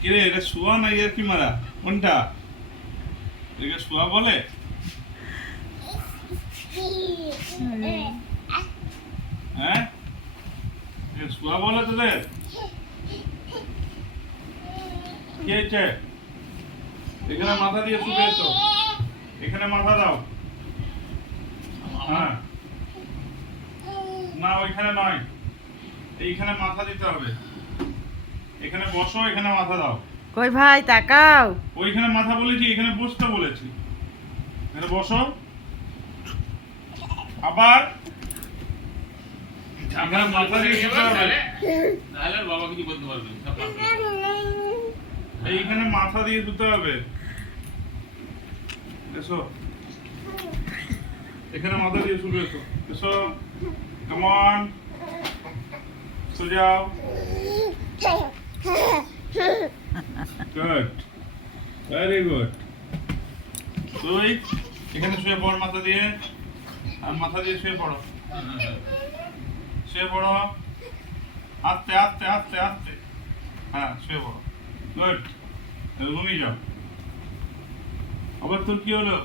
কিরে এটা শুয়া না ইয়ার কি মারা কোনটা? এটাকে শুয়া বলে? হ্যাঁ এটা শুয়া বলে তোদের? কি হয়েছে? এখানে মাথা দিয়ে শুয়ে এসো, এখানে মাথা দাও। হ্যাঁ না ওইখানে নয়, এইখানে মাথা দিতে হবে। এখানে বসো, এখানে মাথা দাও। কই ভাই তাকাও। ওইখানে মাথা বলেছি, এখানে বসতে বলেছি। এখানে বসো। আবার এখানে মাথা দিয়ে শুতে হবে। তাহলে বাবা কিছু বলতে পারবে না, সব পারবে। এইখানে মাথা দিয়ে শুতে হবে। এসো, এখানে মাথা দিয়ে শুবে এসো। এসো, কাম অন, সোজাও। Good, very good. তুই এখানে শুয়ে পড় মাথা দিয়ে, আর মাথা দিয়ে শুয়ে পড়ো। শুয়ে পড়ো, আস্তে আস্তে আস্তে আস্তে। হ্যাঁ শুয়ে পড়ো। গুড, রুমে যাও। আবার তোর কি হলো?